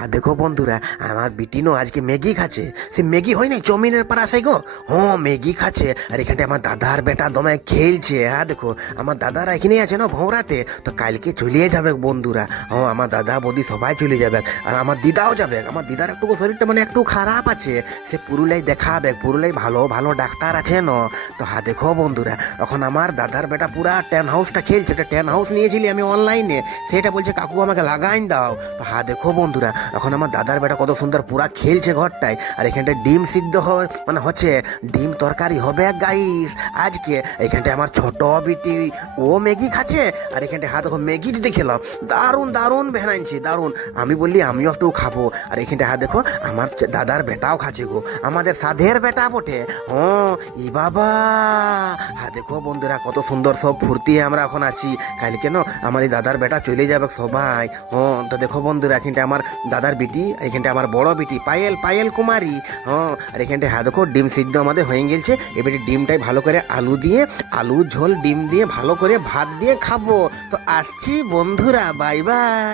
আর দেখো বন্ধুরা, আমার বিটিনো আজকে ম্যাগি খাচ্ছে। সে ম্যাগি হয় না চাউমিনের পাড়া সেই গো, হ্যাঁ ম্যাগি খাচ্ছে। আর এখানটা আমার দাদার বেটা দমে খেলছে। হ্যাঁ দেখো, আমার দাদারা এখানেই আছে না ভোঁরাতে, তো কালকে চলে যাবে বন্ধুরা। হ্যাঁ আমার দাদা বৌদি সবাই চলে যাবে, আর আমার দিদাও যাবে। আমার দিদার একটু শরীরটা মানে একটু খারাপ আছে, সে পুরুলাই দেখাবে। পুরুলাই ভালো ভালো ডাক্তার আছে না। তো হ্যাঁ দেখো বন্ধুরা, এখন আমার দাদার বেটা পুরা টেন হাউসটা খেলছে। এটা টেন হাউস নিয়েছিলি আমি অনলাইনে, সেটা বলছে কাকু আমাকে লাগাইন দাও। তো হ্যাঁ দেখো বন্ধুরা, এখন আমার দাদার বেটা কত সুন্দর পুরা খেলছে ঘরটায়। আর এখানটায় ডিম সিদ্ধ মানে হচ্ছে, ডিম তরকারি হবে গাইস আজকে। এখানটায় আমার ছোট বিটি ও ম্যাগি খাচ্ছে, আর এখানটায় হ্যাঁ দেখো ম্যাগি দিতে খেলাম, দারুণ দারুণ বেহানাইছে দারুণ। আমি বললি আমিও একটু খাবো। আর এখানটায় হ্যাঁ দেখো আমার দাদার বেটাও খাচ্ছে গো, আমাদের সাধের বেটা বটে। ও ই বাবা, হ্যাঁ দেখো বন্ধুরা কত সুন্দর সব ফুর্তি আমরা এখন আছি। কাল কেন আমার এই দাদার বেটা চলে যাবে সবাই। ও তো দেখো বন্ধুরা, এখানটা আমার দাদার বিটি, এখানটা আমার বড় বিটি পায়েল, পায়েল কুমারী। হ্যাঁ আর এখানটা হ্যাঁ দেখো ডিম সিদ্ধ আমাদের হয়ে গেছে। এবারে ডিমটাই ভালো করে আলু দিয়ে, আলু ঝোল ডিম দিয়ে ভালো করে ভাত দিয়ে খাবো। তো আসছি বন্ধুরা, বাই বাই।